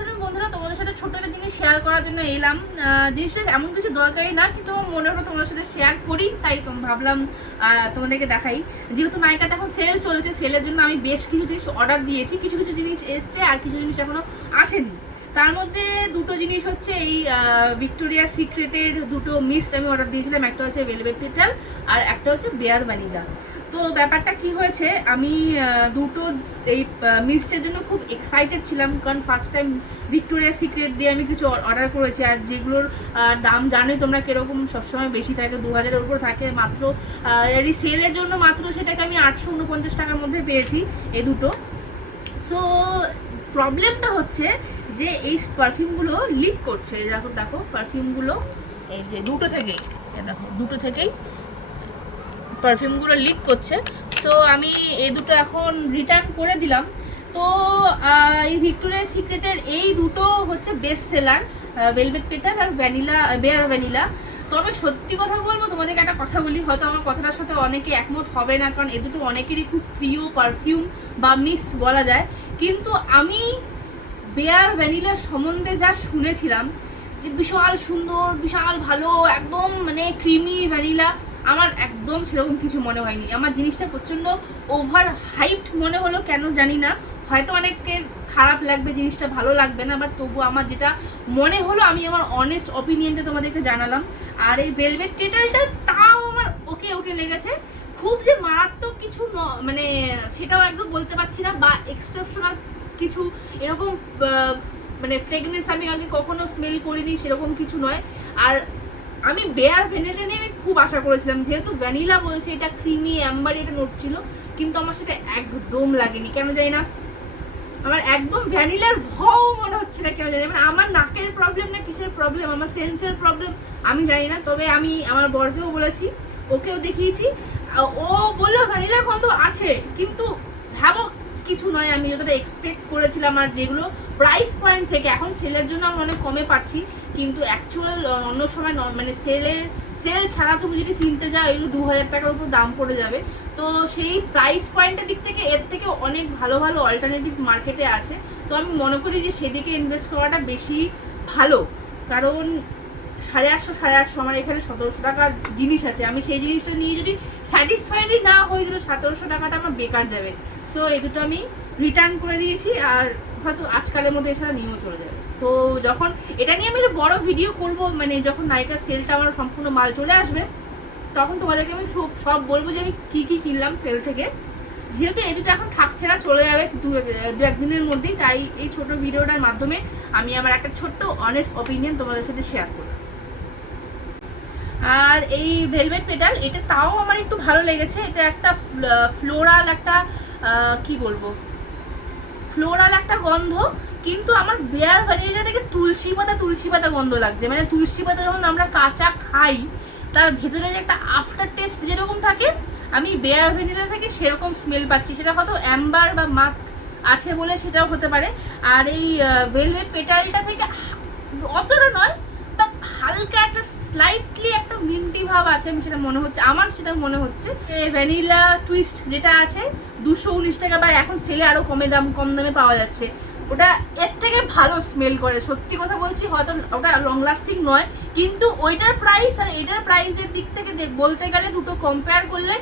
Afternoon বন্ধুরা, তোমাদের সাথে ছোট্ট একটা জিনিস শেয়ার করার জন্য এলাম। জিনিসটা এমন কিছু দরকারি না, কিন্তু মনে হলো তোমাদের সাথে শেয়ার করি, তাই ভাবলাম তোমাদেরকে দেখাই। যেহেতু নাইকাতে এখন সেল চলছে, সেলের জন্য আমি বেশ কিছু জিনিস অর্ডার দিয়েছি। কিছু কিছু জিনিস এসছে আর কিছু জিনিস এখনো আসেনি। তার মধ্যে দুটো জিনিস হচ্ছে এই ভিক্টোরিয়া সিক্রেটের দুটো মিস্ট আমি অর্ডার দিয়েছিলাম। একটা হচ্ছে ভেলভেট পেটাল আর একটা হচ্ছে বেয়ার ভ্যানিলা। তো ব্যাপারটা কি হয়েছে, আমি দুটো এই মিস্টের জন্য খুব এক্সাইটেড ছিলাম, কারণ ফার্স্ট টাইম ভিক্টোরিয়া সিক্রেট দিয়ে আমি কিছু অর্ডার করেছি। আর যেগুলোর দাম জানোই তোমরা কীরকম, সবসময় বেশি থাকে, 2000-এর উপর থাকে। মাত্র এই সেলের জন্য মাত্র সেটাকে আমি 849 টাকার মধ্যে পেয়েছি এই দুটো। সো প্রবলেমটা হচ্ছে যে এই পারফিউমগুলো লিক করছে। দেখো দেখো পারফিউমগুলো, এই যে দুটো থেকেই, দেখো দুটো থেকেই পারফিউমগুলো লিক করছে। সো আমি এই দুটো এখন রিটার্ন করে দিলাম। তো এই ভিক্টোরিয়া সিক্রেটের এই দুটো হচ্ছে বেস্ট সেলার, ভেলভেট পেটাল আর ভ্যানিলা, বেয়ার ভ্যানিলা। তবে সত্যি কথা বলবো, তোমাদেরকে একটা কথা বলি, হয়তো আমার কথাটার সাথে অনেকে একমত হবে না, কারণ এই দুটো অনেকেরই খুব প্রিয় পারফিউম বা মিস্ট বলা যায়। কিন্তু আমি বেয়ার ভ্যানিলার সম্বন্ধে যা শুনেছিলাম, যে বিশাল সুন্দর, বিশাল ভালো, একদম মানে ক্রিমি ভ্যানিলা, আমার একদম সেরকম কিছু মনে হয়নি। আমার জিনিসটা প্রচণ্ড ওভার হাইপড মনে হলো, কেন জানি না। হয়তো অনেকের খারাপ লাগবে, জিনিসটা ভালো লাগবে না, বাট তবু আমার যেটা মনে হলো আমি আমার অনেস্ট অপিনিয়নটা তোমাদেরকে জানালাম। আর এই ভেলভেট পেটালটা তাও আমার ওকে ওকে লেগেছে। খুব যে মারাত্মক কিছু মানে সেটাও একদম বলতে পারছি না, বা এক্সেপশনাল কিছু এরকম মানে ফ্রেগনেন্স আমি আগে কখনো স্মেল করিনি, সেরকম কিছু নয়। আর আমি বেয়ার ভ্যানিলা নিয়ে খুব আশা করেছিলাম, যেহেতু ভ্যানিলা বলছে এটা ক্রিমি অ্যাম্বার এটা নোট ছিল, কিন্তু আমার সেটা একদম লাগেনি, কেন জানি না। আমার একদম ভ্যানিলার ভাও মনে হচ্ছে না, কেন জানি। মানে আমার নাকের প্রবলেম না কিসের প্রবলেম, আমার সেন্সের প্রবলেম, আমি জানি না। তবে আমি আমার বরকেও বলেছি, ওকেও দেখিয়েছি, ও বললো ভ্যানিলা গন্ধ আছে, কিন্তু ভাবো কিছু নয়। আমি যতটা এক্সপেক্ট করেছিলাম, আর যেগুলো প্রাইস পয়েন্ট থেকে, এখন সেলের জন্য আমি অনেক কমে পাচ্ছি, কিন্তু অ্যাকচুয়াল অন্য সময় মানে সেল ছাড়া তুমি যদি কিনতে যাও, এগুলো 2000 টাকার উপর দাম পড়ে যাবে। তো সেই প্রাইস পয়েন্টের দিক থেকে এর থেকে অনেক ভালো ভালো অল্টারনেটিভ মার্কেটে আছে। তো আমি মনে করি যে সেদিকে ইনভেস্ট করাটা বেশি ভালো, কারণ 850 আমার এখানে 1700 টাকার জিনিস আছে। আমি সেই জিনিসটা নিয়ে যদি স্যাটিসফাইডই না হয়ে গেলে 1700 টাকাটা আমার বেকার যাবে। সো এই দুটো আমি রিটার্ন করে দিয়েছি, আর হয়তো আজকালের মধ্যে এছাড়া নিয়েও চলে যাবে। তো যখন এটা নিয়ে আমি একটা বড় ভিডিও করব, মানে যখন নাইকা সেলটা আমার সম্পূর্ণ মাল চলে আসবে, তখন তোমাদেরকে আমি সব বলবো যে আমি কী কী কিনলাম সেল থেকে। যেহেতু এই দুটো এখন থাকছে না, চলে যাবে দু একদিনের মধ্যেই, তাই এই ছোট ভিডিওটার মাধ্যমে আমি আমার একটা ছোট্ট অনেস্ট অপিনিয়ন তোমাদের সাথে শেয়ার করব। আর এই ভেলভেট পেটাল, এটা তাও আমার একটু ভালো লেগেছে। এটা একটা ফ্লোরাল একটা কি বলবো, ফ্লোরাল একটা গন্ধ, কিন্তু আমার বেয়ার ভ্যানিলা থেকে তুলসী পাতা গন্ধ লাগছে। মানে তুলসী পাতা যখন আমরা কাঁচা খাই, তার ভেতরে যে একটা আফটার টেস্ট যেরকম থাকে, আমি বেয়ার ভ্যানিলা থেকে সেরকম স্মেল পাচ্ছি। সেটা হয়তো অ্যাম্বার বা মাস্ক আছে বলে সেটাও হতে পারে। আর এই ভেলভেট পেটালটা থেকে অতটা নয়, বাট হালকা একটা স্লাইটলি একটা মিন্টি ভাব আছে, আমি সেটা মনে হচ্ছে, আমার সেটা মনে হচ্ছে। ভ্যানিলা টুইস্ট যেটা আছে 219 টাকা, বা এখন সেলে আরও কম দামে পাওয়া যাচ্ছে, ওটা এর থেকে ভালো স্মেল করে। সত্যি কথা বলছি, হয়তো ওটা লং লাস্টিং নয়, কিন্তু ওইটার প্রাইস আর এটার প্রাইসের দিক থেকে বলতে গেলে, দুটো কম্পেয়ার করলে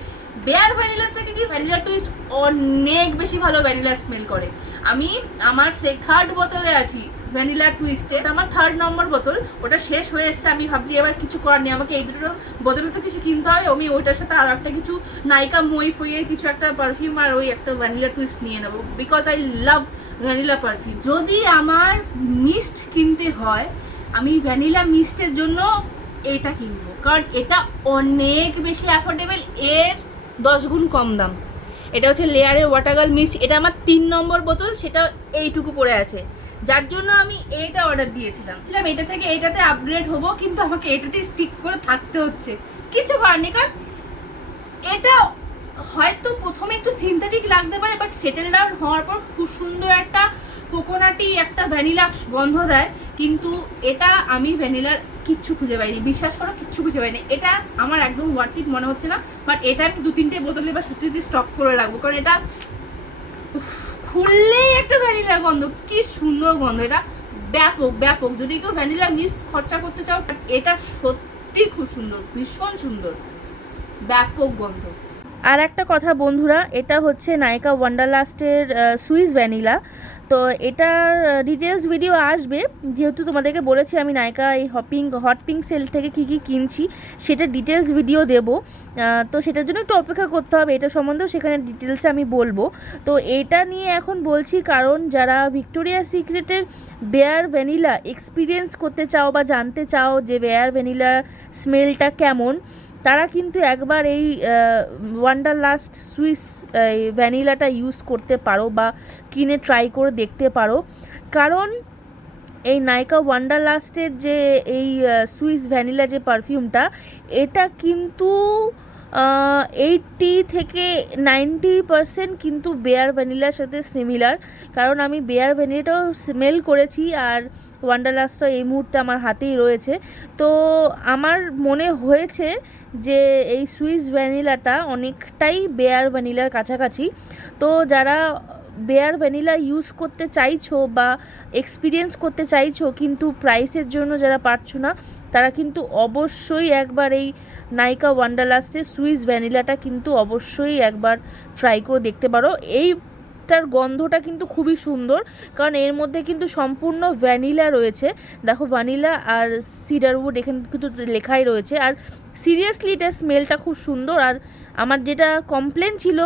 বেয়ার ভ্যানিলার থেকে কি ভ্যানিলা টুইস্ট অনেক বেশি ভালো ভ্যানিলা স্মেল করে। আমি আমার থার্ড বোতলে আছি ভ্যানিলা টুইস্টেড, আমার 3rd নম্বর বোতল, ওটা শেষ হয়ে এসছে। আমি ভাবছি এবার কিছু করার নেই, আমাকে এই দুটো বোতলে তো কিছু কিনতে হবে। আমি ওইটার সাথে আর একটা কিছু নাইকা ফইয়ের কিছু একটা পারফিউম আর ওই একটা ভ্যানিলা টুইস্ট নিয়ে নেবো, because I love vanilla perfume. যদি আমার মিস্ট কিনতে হয়, আমি ভ্যানিলা মিস্টের জন্য এইটা কিনবো, কারণ এটা অনেক বেশি অ্যাফোর্ডেবল, এর 10 গুণ কম দাম। এটা হচ্ছে লেয়ারের ওয়াটারগার্ল মিস্ট, এটা আমার 3 নম্বর বোতল, সেটা এইটুকু পড়ে আছে, যার জন্য আমি এইটা অর্ডার দিয়েছিলাম। এটা থেকে এইটাতে আপগ্রেড হবো, কিন্তু আমাকে এটাতেই স্টিক করে থাকতে হচ্ছে, কিছু করার নেই। কারণ এটা হয়তো প্রথমে একটু সিনথেটিক লাগতে পারে, বাট সেটেল ডাউন হওয়ার পর খুব সুন্দর একটা কোকোনাটি একটা ভ্যানিলা গন্ধ দেয়। কিন্তু এটা আমি ভ্যানিলার কিচ্ছু খুঁজে পাইনি, বিশ্বাস করো কিচ্ছু খুঁজে পাইনি। এটা আমার একদম ওয়ার্থ ইট মনে হচ্ছে না, বাট এটা আমি 2-3টে বোতলে বা সত্যি স্টক করে রাখবো, কারণ এটা খুললেই একটা ভ্যানিলা গন্ধ, কি সুন্দর গন্ধ, এটা ব্যাপক ব্যাপক। যদি কেউ ভ্যানিলা মিস্ট খরচা করতে চাও, এটা সত্যি খুব সুন্দর, ভীষণ সুন্দর, ব্যাপক গন্ধ। আর একটা কথা বন্ধুরা, এটা হচ্ছে নাইকা ওয়ান্ডারলাস্টের সুইস ভ্যানিলা। তো এটার ডিটেলস ভিডিও আসবে, যেহেতু তোমাদেরকে বলেছি আমি নাইকা এই হট পিঙ্ক সেল থেকে কী কী কিনছি সেটা ডিটেলস ভিডিও দেব। তো সেটার জন্য একটু অপেক্ষা করতে হবে, এটা সম্বন্ধেও সেখানে ডিটেলসে আমি বলবো। তো এটা নিয়ে এখন বলছি কারণ যারা ভিক্টোরিয়া সিক্রেটের বেয়ার ভ্যানিলা এক্সপিরিয়েন্স করতে চাও বা জানতে চাও যে বেয়ার ভ্যানিলার স্মেলটা কেমন, তারা কিন্তু একবার এই ওয়ান্ডারলাস্ট সুইস ভ্যানিলাটা ইউজ করতে পারো বা কিনে ট্রাই করে দেখতে পারো। কারণ এই নাইকা ওয়ান্ডারলাস্টের যে এই সুইস ভ্যানিলা যে পারফিউমটা, এটা কিন্তু 80 থেকে 90% কিন্তু বেয়ার ভ্যানিলার সাথে সিমিলার। কারণ আমি বেয়ার ভ্যানিলাটাও স্মেল করেছি আর ওয়ান্ডারলাস্টটা এই মুহূর্তে আমার হাতেই রয়েছে। তো আমার মনে হয়েছে যে এই সুইস ভ্যানিলাটা অনেকটাই বেয়ার ভ্যানিলার কাছাকাছি। তো যারা বেয়ার ভ্যানিলা ইউজ করতে চাইছো বা এক্সপিরিয়েন্স করতে চাইছো কিন্তু প্রাইসের জন্য যারা পারছো না, তারা কিন্তু অবশ্যই একবার এই নাইকা ওয়ান্ডারলাস্টের সুইস ভ্যানিলাটা কিন্তু অবশ্যই একবার ট্রাই করে দেখতে পারো। এইটার গন্ধটা কিন্তু খুবই সুন্দর, কারণ এর মধ্যে কিন্তু সম্পূর্ণ ভ্যানিলা রয়েছে। দেখো ভ্যানিলা আর সিডারউড এখানে কিন্তু লেখাই রয়েছে। আর সিরিয়াসলি এটার স্মেলটা খুব সুন্দর। আর আমার যেটা কমপ্লেন ছিল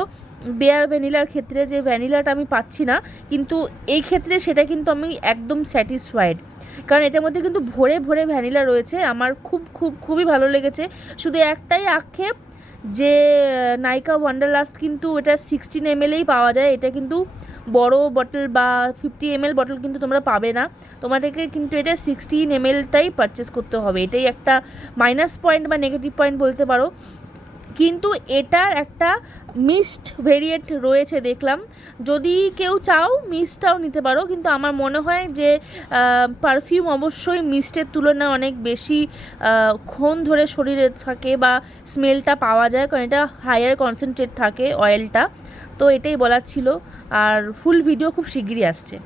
বেয়ার ভ্যানিলার ক্ষেত্রে, যে ভ্যানিলাটা আমি পাচ্ছি না, কিন্তু এই ক্ষেত্রে সেটা কিন্তু আমি একদম স্যাটিসফাইড, কারণ এটার মধ্যে কিন্তু ভরে ভরে ভ্যানিলা রয়েছে। আমার খুবই ভালো লেগেছে। শুধু একটাই আক্ষেপ যে নাইকা ওয়ান্ডারলাস্ট কিন্তু এটা 16 ml পাওয়া যায়, এটা কিন্তু বড় বটল বা 50 ml বটল কিন্তু তোমরা পাবে না, তোমাদেরকে কিন্তু এটা 16 ml-টাই পারচেস করতে হবে। এটাই একটা মাইনাস পয়েন্ট বা নেগেটিভ পয়েন্ট বলতে পারো। কিন্তু এটার একটা মিস্ট ভেরিয়েন্ট রয়েছে দেখলাম, যদি কেউ চাও মিস্টটাও নিতে পারো। কিন্তু আমার মনে হয় যে পারফিউম অবশ্যই মিস্টের তুলনায় অনেক বেশি ক্ষণ ধরে শরীরে থাকে বা স্মেলটা পাওয়া যায়, কারণ এটা হায়ার কনসেন্ট্রেট থাকে অয়েলটা। তো এটাই বলার ছিল, আর ফুল ভিডিও খুব শিগগিরই আসছে।